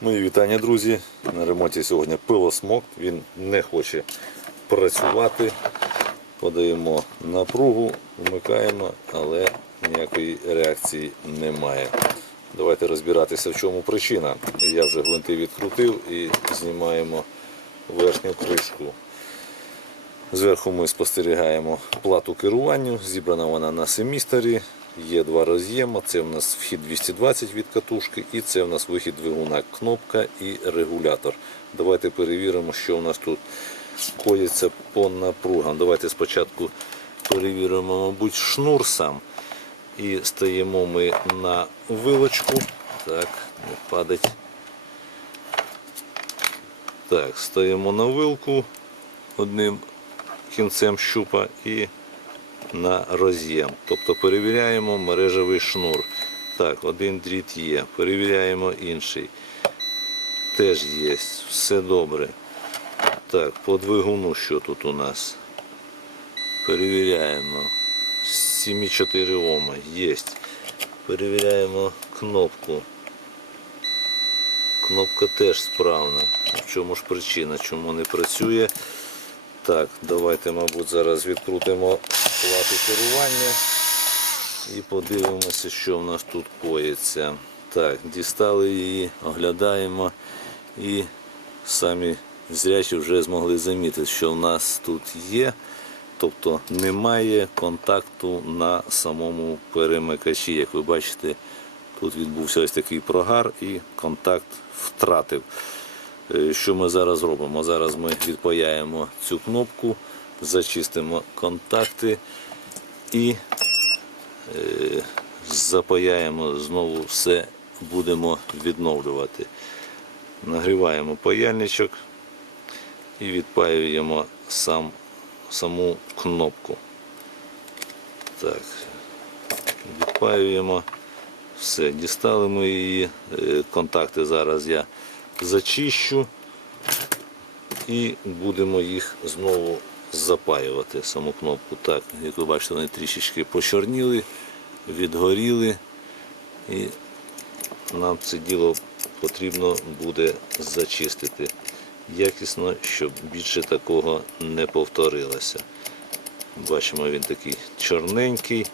Мої вітання, друзі. На ремонті сьогодні пилосмок. Він не хоче працювати. Подаємо напругу, вмикаємо, але ніякої реакції немає. Давайте розбиратися, в чому причина. Я вже гвинти відкрутив і знімаємо верхню кришку. Зверху ми спостерігаємо плату керування. Зібрана вона на семісторі. Є два роз'єми. Це в нас вхід 220 від катушки і це в нас вихід двигуна, кнопка і регулятор. Давайте перевіримо, що в нас тут коїться по напругам. Давайте спочатку перевіримо, мабуть, шнур сам. І стаємо ми на вилочку. Так, не падать. Так, стаємо на вилку одним кінцем щупа і на роз'єм. Тобто перевіряємо мережевий шнур. Так, один дріт є. Перевіряємо інший. Теж є. Все добре. Так, по двигуну що тут у нас? Перевіряємо. 7,4 Ома. Є. Перевіряємо кнопку. Кнопка теж справна. В чому ж причина, чому не працює? Так, давайте, мабуть, зараз відкрутимо плату керування і подивимося, що в нас тут коїться. Так, дістали її, оглядаємо і самі зрячі вже змогли замітити, що в нас тут є. Тобто немає контакту на самому перемикачі. Як ви бачите, тут відбувся ось такий прогар і контакт втратив. Е, Що ми зараз робимо? Зараз ми відпаяємо цю кнопку, зачистимо контакти і е, запаяємо знову все, будемо відновлювати. Нагріваємо паяльничок і відпаюємо сам, саму кнопку. Так, відпаюємо. Все, дістали ми її. Е, Контакти зараз я зачищу і будемо їх знову запаювати. Саму кнопку. Так, як ви бачите, вони трішечки почорніли, відгоріли. І нам це діло потрібно буде зачистити якісно, щоб більше такого не повторилося. Бачимо, він такий чорненький,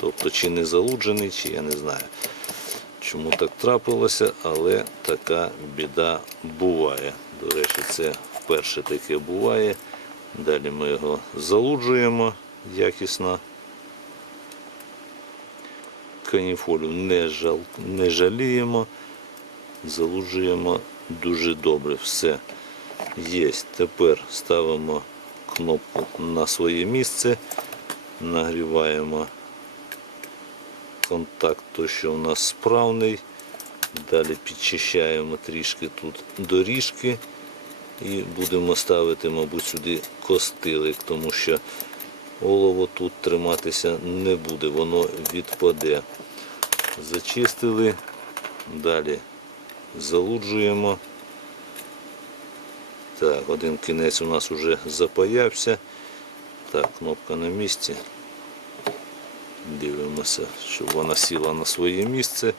тобто чи не залуджений, чи я не знаю, чому так трапилося, але така біда буває. До речі, це вперше таке буває. Далі ми його залуджуємо якісно. Каніфолю не, жал, не жаліємо, залуджуємо дуже добре. Все є. Тепер ставимо кнопку на своє місце, нагріваємо контакт, той, що у нас справний. Далі підчищаємо трішки тут доріжки і будемо ставити, мабуть, сюди костилик, тому що олово тут триматися не буде, воно відпаде. Зачистили, далі залуджуємо. Так, один кінець у нас вже запаявся. Так, кнопка на місці. Дивимося, щоб вона сіла на своє місце.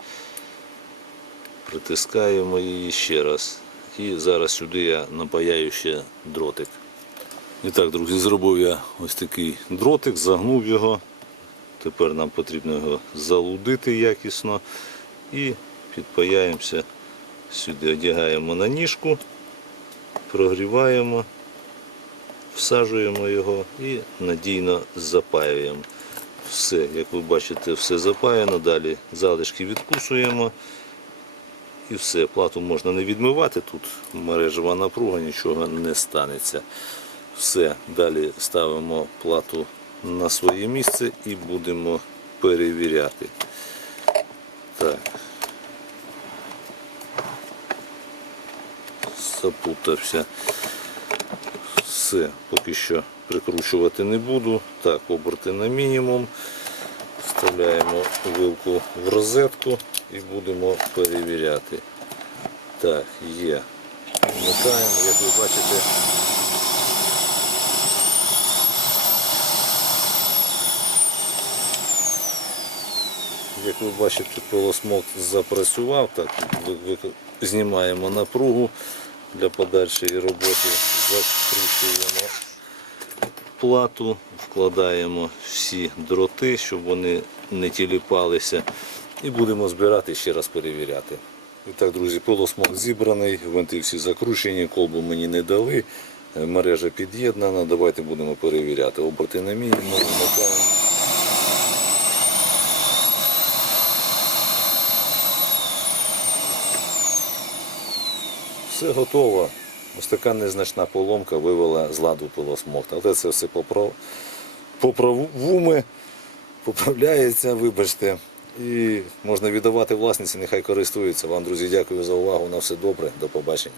Притискаємо її ще раз. І зараз сюди я напаяю ще дротик. І так, друзі, зробив я ось такий дротик, загнув його. Тепер нам потрібно його залудити якісно і підпаяємося сюди, одягаємо на ніжку, прогріваємо, всаджуємо його і надійно запаюємо. Все, як ви бачите, все запаяно, далі залишки відкусуємо. І все, плату можна не відмивати, тут мережева напруга, нічого не станеться. Все, далі ставимо плату на своє місце і будемо перевіряти. Так. Запутався. Все, поки що прикручувати не буду. Так, оберти на мінімум. Вставляємо вилку в розетку і будемо перевіряти. Так, є. Вмикаємо, як ви бачите. як ви бачите, пилосмок запрацював. Так, знімаємо напругу для подальшої роботи, закручуємо плату, вкладаємо всі дроти, щоб вони не тіліпалися. І будемо збирати ще раз перевіряти. І так, друзі, пилосмок зібраний, винти всі закручені, колбу мені не дали, е, мережа під'єднана. Давайте будемо перевіряти. Оберти на мінімум, вмикаємо. Все готово. Ось така незначна поломка вивела з ладу пилосмокт. Але це все поправ... поправуми, поправляється, вибачте. І можна віддавати власниці, нехай користуються. Вам, друзі, дякую за увагу. На все добре. До побачення.